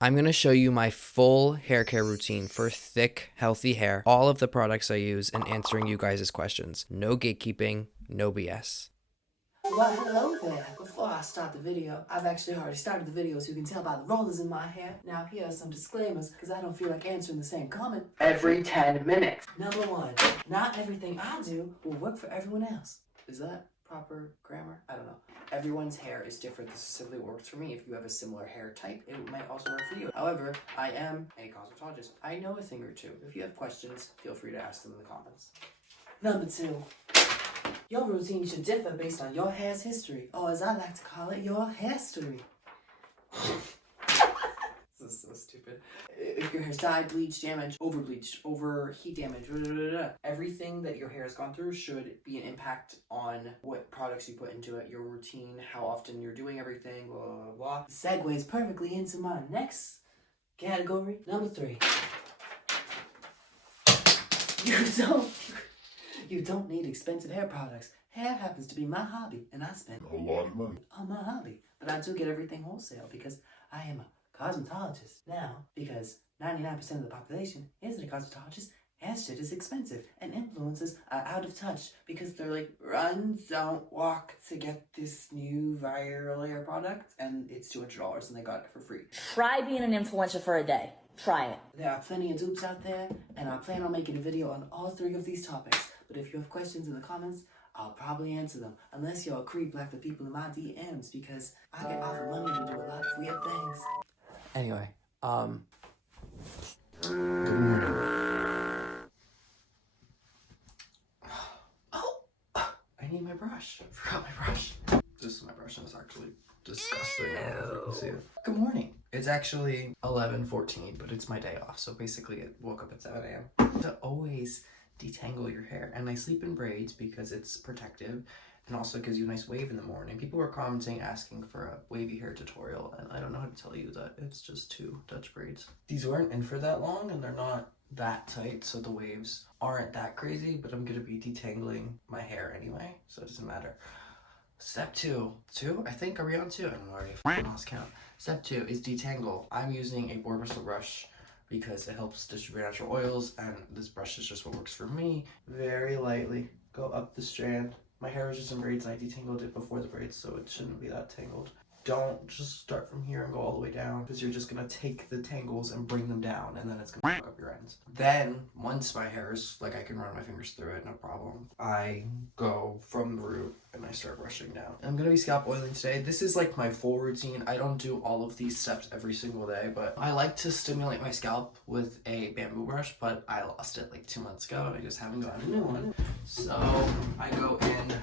I'm going to show you my full hair care routine for thick, healthy hair, all of the products I use, and answering you guys' questions. No gatekeeping, no BS. Well, hello there. Before I start the video, I've actually already started the video, so you can tell by the rollers in my hair. Now here are some disclaimers, because I don't feel like answering the same comment every 10 minutes. Number one, not everything I do will work for everyone else. Is that proper grammar? I don't know. Everyone's hair is different. This is simply what works for me. If you have a similar hair type, it might also work for you. However, I am a cosmetologist. I know a thing or two. If you have questions, feel free to ask them in the comments. Number two, your routine should differ based on your hair's history, or as I like to call it, your hairstory. This is so stupid. If your hair's dyed, bleached, damaged, over bleached, over heat damage, everything that your hair has gone through should be an impact on what products you put into it, your routine, how often you're doing everything, blah, blah, blah. Segues perfectly into my next category. Number three. You don't need expensive hair products. Hair happens to be my hobby, and I spend a lot of money on my hobby. But I do get everything wholesale because I am a cosmetologist. Now, because 99% of the population isn't a cosmetologist, hair shit is expensive, and influencers are out of touch because they're like, run, don't walk to get this new viral hair product, and it's $200 and they got it for free. Try being an influencer for a day. Try it. There are plenty of dupes out there, and I plan on making a video on all three of these topics. But if you have questions in the comments, I'll probably answer them. Unless you're a creep like the people in my DMs, because I get offered money to do a lot of weird things. Anyway, Oh, I need my brush. I forgot my brush. This is my brush, and it's actually disgusting. I don't know if you can see it. Good morning. It's actually 11:14, but it's my day off, so basically I woke up at 7 a.m. To always detangle your hair, and I sleep in braids because it's protective and also gives you a nice wave in the morning. People were commenting asking for a wavy hair tutorial, and I don't know how to tell you that it's just 2 Dutch braids. These weren't in for that long, and they're not that tight, so the waves aren't that crazy, but I'm gonna be detangling my hair anyway, so it doesn't matter. Step 2, I think, are we on 2? I'm already lost count. Step 2 is detangle. I'm using a boar bristle brush because it helps distribute natural oils, and this brush is just what works for me. Very lightly go up the strand. My hair was just in braids and I detangled it before the braids, so it shouldn't be that tangled. Don't just start from here and go all the way down, because you're just gonna take the tangles and bring them down, and then it's gonna fuck up your ends. Then, once my hair is, like, I can run my fingers through it, no problem, I go from the root and I start brushing down. I'm gonna be scalp oiling today. This is like my full routine. I don't do all of these steps every single day, but I like to stimulate my scalp with a bamboo brush, but I lost it like 2 months ago. I just haven't gotten a new one. So I go in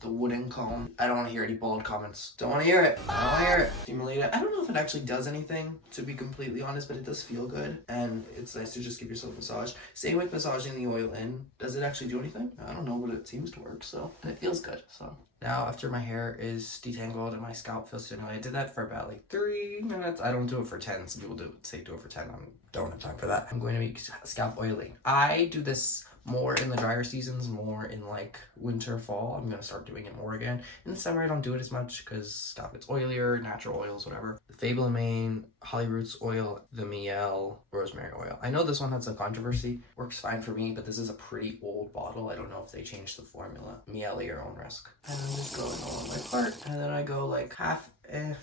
the wooden comb. I don't want to hear any bald comments. Don't want to hear it. I don't want to hear it. Stimulate it. I don't know if it actually does anything, to be completely honest, but it does feel good, and it's nice to just give yourself a massage. Same with massaging the oil in. Does it actually do anything? I don't know, but it seems to work, so, and it feels good, so. Now, after my hair is detangled and my scalp feels stimulated, I did that for about like 3 minutes. I don't do it for 10. Some people do it for 10. I don't have time for that. I'm going to be scalp oiling. I do this more in the drier seasons, more in like winter, fall. I'm gonna start doing it more again. In the summer, I don't do it as much because stuff gets oilier, natural oils, whatever. The fable holiroots oil, the mielle, rosemary oil. I know this one has a controversy. Works fine for me, but this is a pretty old bottle. I don't know if they changed the formula. Mielle, your own risk. And I'm just going along my part, and then I go like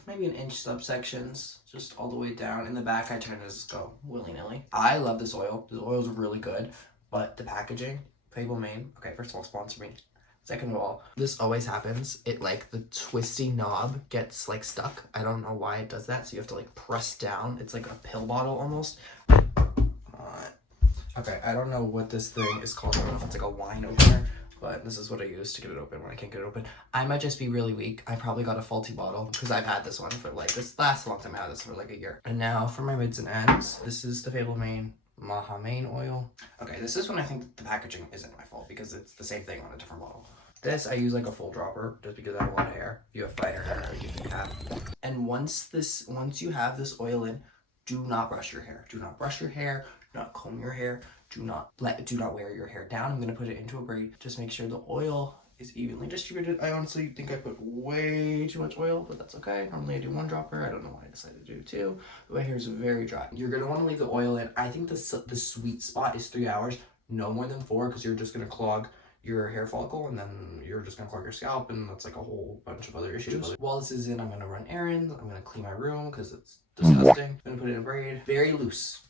maybe an inch subsections, just all the way down. In the back, I tend to just go willy-nilly. I love this oil. This oil is really good. But the packaging, Fable, okay, first of all, sponsor me. Second of all, this always happens. It, like, the twisty knob gets, like, stuck. I don't know why it does that, so you have to, like, press down. It's like a pill bottle, almost. Okay, I don't know what this thing is called. I don't know if it's, like, a wine opener, but this is what I use to get it open when I can't get it open. I might just be really weak. I probably got a faulty bottle, because I've had this one for, like, this lasts a long time. I had this for, like, a year. And now, for my mids and ends, this is the Fable Maha oil. Okay, this is when I think the packaging isn't my fault, because it's the same thing on a different bottle. This, I use like a full dropper just because I have a lot of hair. If you have finer hair, you can have. And once you have this oil in, do not brush your hair. Do not brush your hair. Do not comb your hair. Do not wear your hair down. I'm gonna put it into a braid. Just make sure the oil is evenly distributed. I honestly think I put way too much oil, but that's okay. Normally I do 1 dropper. I don't know why I decided to do 2. My hair is very dry. You're gonna want to leave the oil in. I think the sweet spot is 3 hours, no more than 4, because you're just gonna clog your hair follicle, and then you're just gonna clog your scalp, and that's like a whole bunch of other issues. While this is in, I'm gonna run errands. I'm gonna clean my room because it's disgusting. I'm gonna put it in a braid, very loose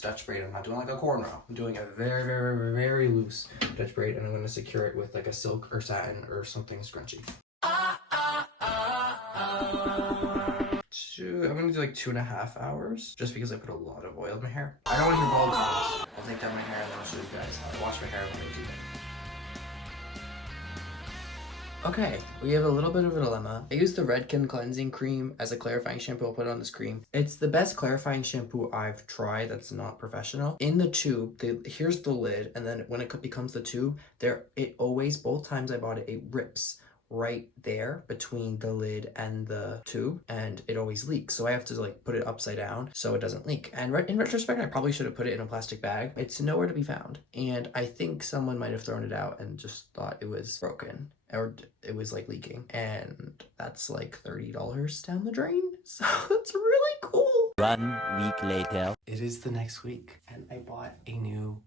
Dutch braid. I'm not doing like a cornrow. I'm doing a very, very, very, very loose Dutch braid, and I'm gonna secure it with like a silk or satin or something scrunchy. I'm gonna do like 2.5 hours, just because I put a lot of oil in my hair. I don't want to hear bald calls. I'll take down my hair and then I'll show you guys how I wash my hair when I do that. Okay, we have a little bit of a dilemma. I use the Redken cleansing cream as a clarifying shampoo. I'll put it on the screen. It's the best clarifying shampoo I've tried that's not professional. In the tube, here's the lid, and then when it becomes the tube, it always, both times I bought it, it rips right there between the lid and the tube, and it always leaks, so I have to like put it upside down so it doesn't leak. And in retrospect, I probably should have put it in a plastic bag. It's nowhere to be found, and I think someone might have thrown it out and just thought it was broken or it was like leaking, and that's like $30 down the drain, so it's really cool. 1 week later. It is the next week, and I bought a new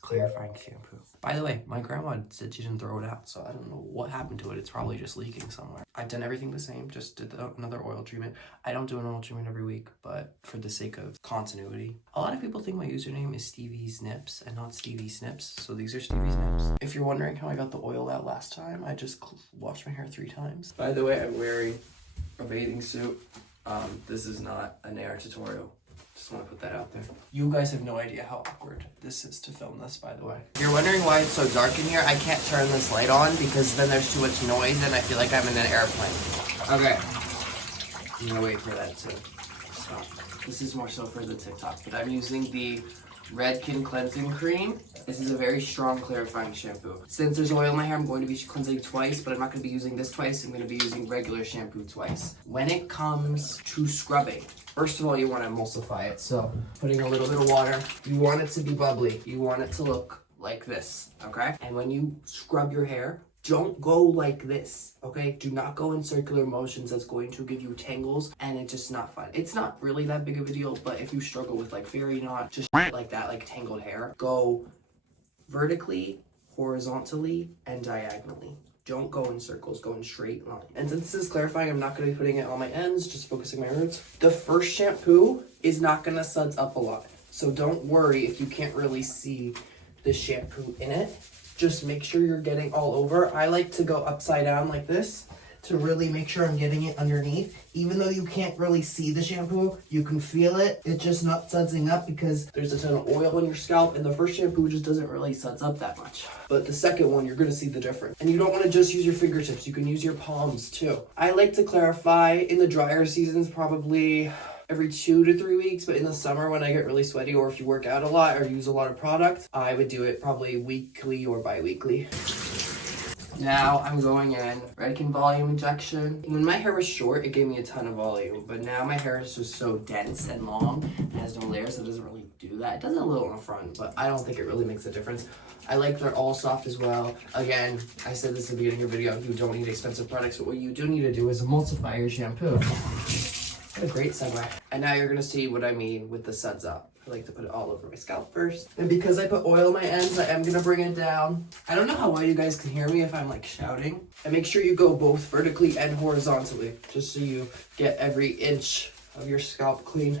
clarifying shampoo. By the way, my grandma said she didn't throw it out, so I don't know what happened to it. It's probably just leaking somewhere. I've done everything the same, just did another oil treatment. I don't do an oil treatment every week, but for the sake of continuity. A lot of people think my username is Stevie's Nips and not Stevie Snips, so these are Stevie's Nips. If you're wondering how I got the oil out last time, I just washed my hair 3 times. By the way, I'm wearing a bathing suit. This is not a nair tutorial. Just want to put that out there. You guys have no idea how awkward this is to film this, by the way. You're wondering why it's so dark in here? I can't turn this light on because then there's too much noise and I feel like I'm in an airplane. Okay. I'm gonna wait for that to stop. This is more so for the TikTok, but I'm using the Redken cleansing cream. This is a very strong clarifying shampoo. Since there's oil in my hair, I'm going to be cleansing twice, but I'm not going to be using this twice. I'm going to be using regular shampoo twice. When it comes to scrubbing, first of all, you want to emulsify it. So putting a little bit of water, you want it to be bubbly. You want it to look like this, okay? And when you scrub your hair, don't go like this, okay? Do not go in circular motions. That's going to give you tangles, and it's just not fun. It's not really that big of a deal, but if you struggle with like fairy knot, just like that, like tangled hair, go vertically, horizontally, and diagonally. Don't go in circles, go in straight line. And since this is clarifying, I'm not going to be putting it on my ends, just focusing my roots. The first shampoo is not going to suds up a lot, so don't worry if you can't really see the shampoo in it. Just make sure you're getting all over. I like to go upside down like this to really make sure I'm getting it underneath. Even though you can't really see the shampoo, you can feel it. It's just not sudsing up because there's a ton of oil on your scalp, and the first shampoo just doesn't really suds up that much. But the second one, you're gonna see the difference. And you don't wanna just use your fingertips, you can use your palms too. I like to clarify in the drier seasons, probably every 2 to 3 weeks, but in the summer when I get really sweaty, or if you work out a lot or use a lot of product, I would do it probably weekly or bi-weekly. Now I'm going in Redken volume injection. When my hair was short, it gave me a ton of volume, but now my hair is just so dense and long and has no layers, so it doesn't really do that. It does a little in the front, but I don't think it really makes a difference. I like they're all soft as well. Again, I said this at the beginning of your video, you don't need expensive products, but what you do need to do is emulsify your shampoo. What a great segue. And now you're gonna see what I mean with the suds up. I like to put it all over my scalp first. And because I put oil on my ends, I am gonna bring it down. I don't know how well you guys can hear me if I'm like shouting. And make sure you go both vertically and horizontally, just so you get every inch of your scalp clean.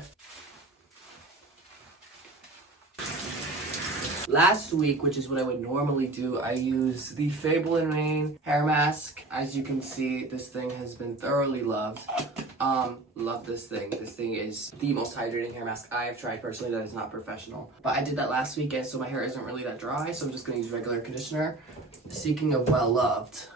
Last week, which is what I would normally do, I used the Fable and Rain hair mask. As you can see, this thing has been thoroughly loved. Love this thing. This thing is the most hydrating hair mask I have tried personally that is not professional. But I did that last weekend, so my hair isn't really that dry, so I'm just gonna use regular conditioner. Speaking of well-loved,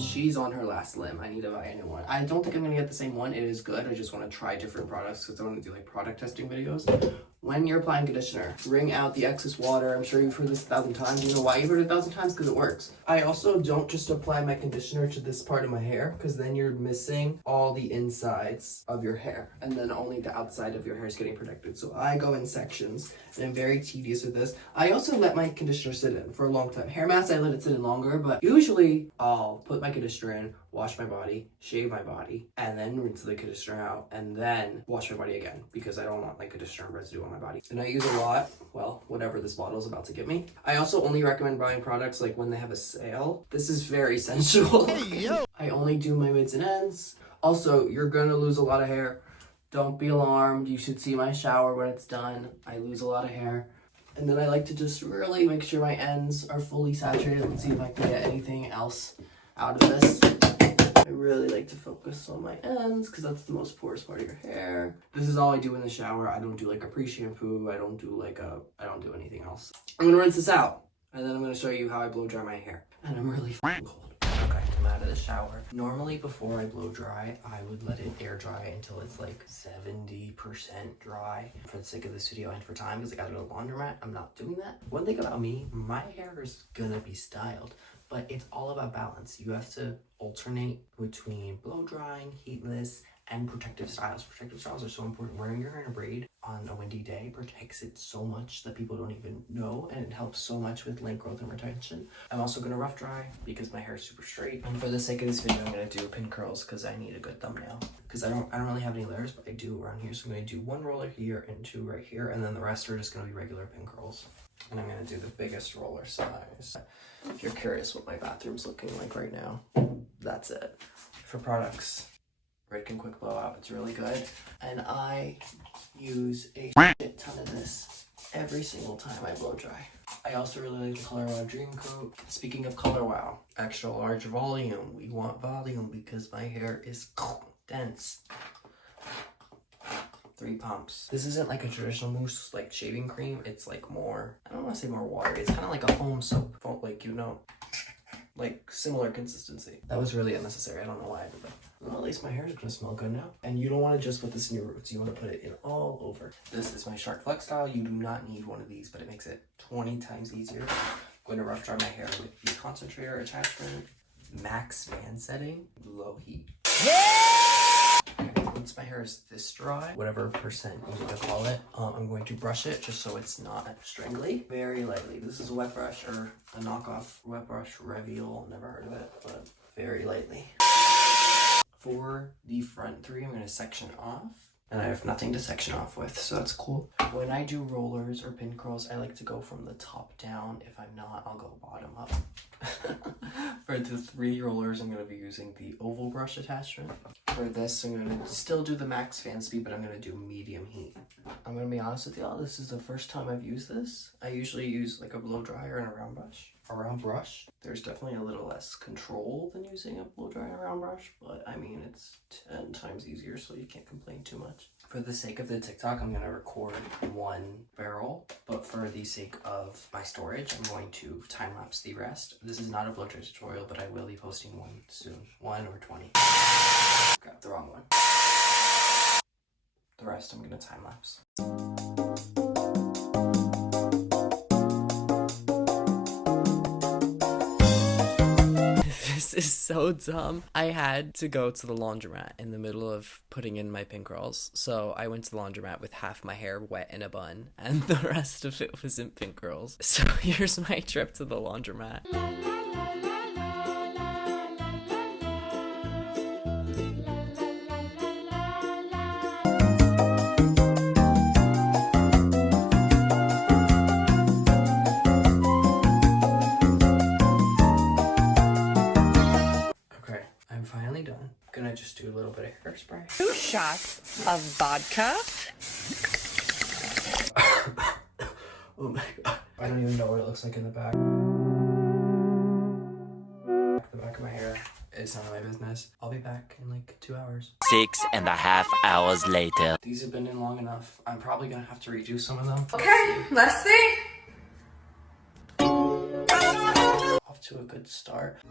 she's on her last limb. I need to buy a new one. I don't think I'm gonna get the same one. It is good. I just want to try different products because I want to do like product testing videos. When you're applying conditioner, wring out the excess water. I'm sure you've heard this 1,000 times. You know why you've heard it 1,000 times? Because it works. I also don't just apply my conditioner to this part of my hair, because then you're missing all the inside sides of your hair, and then only the outside of your hair is getting protected. So I go in sections, and I'm very tedious with this. I also let my conditioner sit in for a long time. Hair mask, I let it sit in longer, but usually I'll put my conditioner in, wash my body, shave my body, and then rinse the conditioner out, and then wash my body again, because I don't want like conditioner residue on my body. And I use a lot, well, whatever this bottle is about to give me. I also only recommend buying products like when they have a sale. This is very sensual. I only do my mids and ends. Also, you're gonna lose a lot of hair. Don't be alarmed. You should see my shower when it's done. I lose a lot of hair. And then I like to just really make sure my ends are fully saturated. Let's see if I can get anything else out of this. I really like to focus on my ends because that's the most porous part of your hair. This is all I do in the shower. I don't do like a pre-shampoo. I don't do anything else. I'm gonna rinse this out, and then I'm gonna show you how I blow dry my hair. And I'm really fucking cold. Okay, I'm out of the shower. Normally before I blow dry, I would let it air dry until it's like 70% dry. For the sake of this video and for time, because I got it at a laundromat, I'm not doing that. One thing about me, my hair is gonna be styled, but it's all about balance. You have to alternate between blow drying, heatless, and protective styles. Protective styles are so important. Wearing your hair in a braid on a windy day protects it so much that people don't even know, and it helps so much with length growth and retention. I'm also gonna rough dry because my hair is super straight. And for the sake of this video, I'm gonna do pin curls because I need a good thumbnail. Because I don't really have any layers, but I do around here. So I'm gonna do one roller here and two right here, and then the rest are just gonna be regular pin curls. And I'm gonna do the biggest roller size. If you're curious what my bathroom's looking like right now, that's it. For products, Redken Quick Blowout, it's really good. And I use a shit ton of this every single time I blow dry. I also really like the colorwow Dream Coat. Speaking of colorwow, extra large volume. We want volume because my hair is dense. 3 pumps. This isn't like a traditional mousse, like shaving cream. It's like more, I don't want to say more watery. It's kind of like a foam soap, like, you know, like similar consistency. That was really unnecessary. I don't know why I did that. Well, at least my hair is gonna smell good now. And you don't want to just put this in your roots. You want to put it in all over. This is my Shark Flexstyle. You do not need one of these, but it makes it 20 times easier. I'm going to rough dry my hair with the concentrator attachment, max fan setting, low heat. Once my hair is this dry, whatever percent you want to call it, I'm going to brush it just so it's not strangly. Very lightly. This is a wet brush, or a knockoff wet brush, Reveal. Never heard of it, but very lightly. For the front 3, I'm going to section off. And I have nothing to section off with, so that's cool. When I do rollers or pin curls, I like to go from the top down. If I'm not, I'll go bottom up. For the 3 rollers, I'm going to be using the oval brush attachment. For this, I'm going to still do the max fan speed, but I'm going to do medium heat. I'm going to be honest with y'all, this is the first time I've used this. I usually use like a blow dryer and a round brush. There's definitely a little less control than using a blow dryer and a round brush, but I mean, it's 10 times easier, so you can't complain too much. For the sake of the TikTok, I'm going to record 1 barrel, but for the sake of my storage, I'm going to time-lapse the rest. This is not a blow dry tutorial, but I will be posting one soon. 1 or 20. Got the wrong one. The rest I'm going to time-lapse. This is so dumb. I had to go to the laundromat in the middle of putting in my pin curls. So I went to the laundromat with half my hair wet in a bun and the rest of it was in pin curls. So here's my trip to the laundromat. Gonna just do a little bit of hairspray. 2 shots of vodka. Oh my god. I don't even know what it looks like in the back. The back of my hair is none of my business. I'll be back in like 2 hours. 6.5 hours later. These have been in long enough. I'm probably gonna have to redo some of them. Okay, let's see. Off to a good start.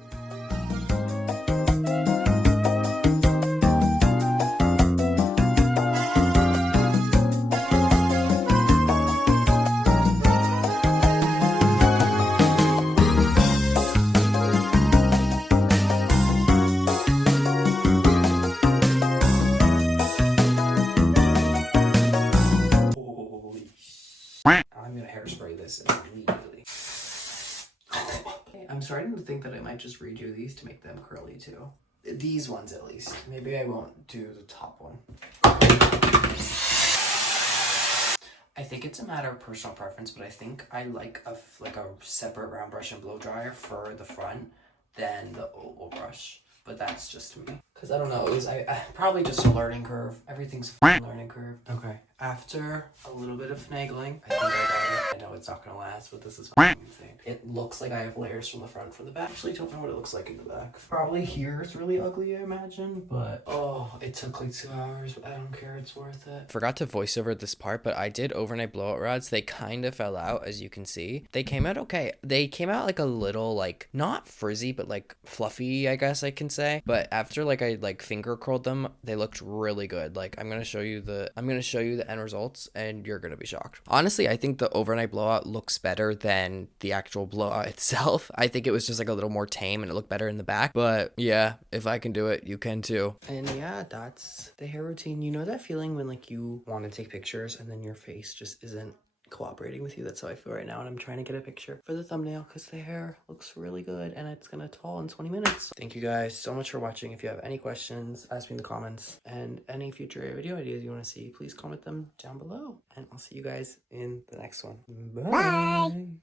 I'm gonna hairspray this immediately. I'm starting to think that I might just redo these to make them curly too. These ones at least. Maybe I won't do the top one. I think it's a matter of personal preference, but I think I like a separate round brush and blow dryer for the front than the oval brush. But that's just me. Because I don't know, it was I probably just a learning curve. Everything's a f***ing learning curve. Okay, after a little bit of finagling, I think I got it. I know it's not gonna last, but this is f***ing insane. It looks like I have layers from the front for the back. I actually don't know what it looks like in the back. Probably here is really ugly, I imagine, but oh, it took like 2 hours, but I don't care, it's worth it. Forgot to voice over this part, but I did overnight blowout rods. They kind of fell out, as you can see. They came out okay. They came out like a little, like, not frizzy, but like fluffy, I guess I can say. But after like I finger curled them, they looked really good. Like I'm gonna show you the end results and you're gonna be shocked. Honestly, I think the overnight blowout looks better than the actual blowout itself. I think it was just like a little more tame and it looked better in the back. But yeah, if I can do it, you can too. And yeah, that's the hair routine. You know that feeling when like you want to take pictures and then your face just isn't cooperating with you? That's how I feel right now, and I'm trying to get a picture for the thumbnail because the hair looks really good and it's gonna thaw in 20 minutes. Thank you guys so much for watching. If you have any questions, ask me in the comments, and any future video ideas you want to see, please comment them down below, and I'll see you guys in the next one. Bye.